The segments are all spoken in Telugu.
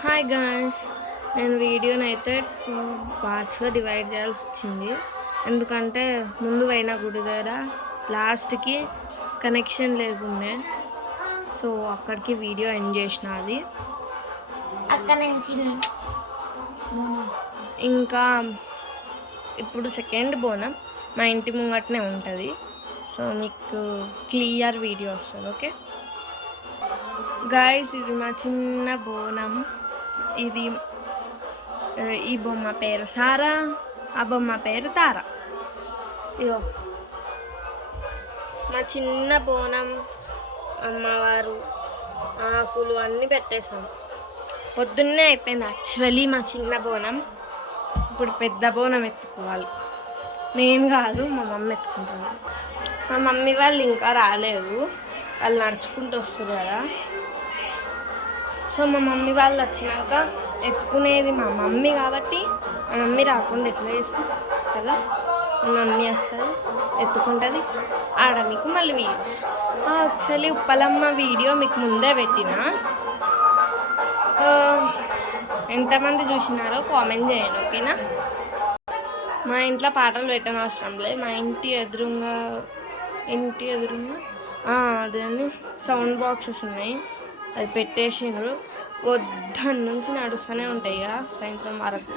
హాయ్ గాయ్స్, నేను వీడియోని అయితే 2 పార్ట్స్గా డివైడ్ చేయాల్సి వచ్చింది. ఎందుకంటే ముందు పోయిన గుడి దగ్గర లాస్ట్కి కనెక్షన్ లేకుండే, సో అక్కడికి వీడియో ఎండ్ చేసిన. అది అక్కడ నుంచి ఇంకా ఇప్పుడు సెకండ్ బోనం మా ఇంటి ముంగటనే ఉంటుంది. సో మీకు క్లియర్ వీడియో వస్తుంది. ఓకే గాయ్స్, ఇది మా చిన్న బోనం. ఇది ఈ బొమ్మ పేరు సారా, ఆ బొమ్మ పేరు తారా. ఇగో మా చిన్న బోనం, అమ్మవారు, ఆకులు అన్నీ పెట్టేసాం. పొద్దున్నే అయిపోయింది యాక్చువల్లీ మా చిన్న బోనం. ఇప్పుడు పెద్ద బోనం ఎత్తుకోవాలి. నేను కాదు, మా మమ్మీ ఎత్తుకుంటాను. మా మమ్మీ వాళ్ళు ఇంకా రాలేదు, వాళ్ళు నడుచుకుంటూ వస్తారు కదా. సో మా మమ్మీ వాళ్ళు వచ్చినాక ఎత్తుకునేది మా మమ్మీ కాబట్టి, మా మమ్మీ రాకుండా ఎట్లా చేస్తుంది కదా. మా మమ్మీ వస్తుంది, ఎత్తుకుంటుంది, ఆడ మీకు మళ్ళీ వీడియోస్. యాక్చువల్లీ ఉప్పలమ్మ వీడియో మీకు ముందే పెట్టిన. ఎంతమంది చూసినారో కామెంట్ చేయండి, ఓకేనా. మా ఇంట్లో పాటలు పెట్టని అవసరం లేదు. మా ఇంటి ఎదురుగా అదే సౌండ్ బాక్సెస్ ఉన్నాయి, అది పెట్టేసిండ్రు. పొద్దున్న నుంచి నడుస్తూనే ఉంటాయి కదా సాయంత్రం వరకు.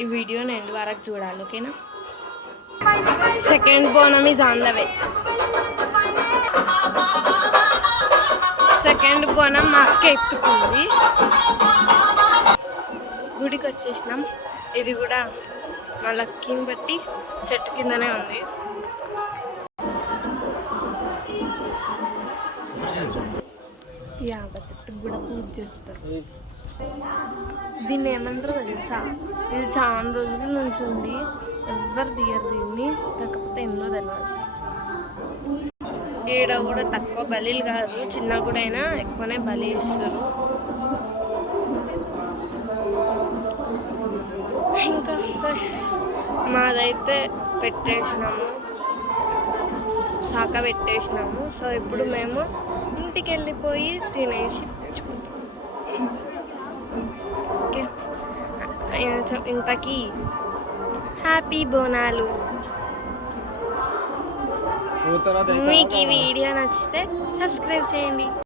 ఈ వీడియోని ఎండ్ వరకు చూడాలి, ఓకేనా. సెకండ్ బోనం is on the way. Second బోనం మా అక్క ఎత్తుకుంది. గుడికి వచ్చేసినాం. ఇది కూడా మా లక్కీని బట్టి చెట్టు కిందనే ఉంది. యాభై చెట్టు కూడా పూజ చేస్తారు. దీన్ని ఏమంటారు తెలుసా? ఇది చాలా రోజుల నుంచి ఉంది, ఎవరు దిగరు దీన్ని. కాకపోతే ఎందులో తెలియదు. ఈడ కూడా తక్కువ బలీలు కాదు, చిన్న కూడా అయినా ఎక్కువనే బలి ఇస్తారు. ఇంకా మాదైతే పెట్టేసినాము, శాఖ పెట్టేసినాము. సో ఇప్పుడు మేము ఇంటికి వెళ్ళిపోయి తినేసి తెచ్చుకుంటాం. ఓకే, ఇంతకీ హ్యాపీ బోనాలు. మీకు ఈ వీడియో నచ్చితే సబ్స్క్రైబ్ చేయండి.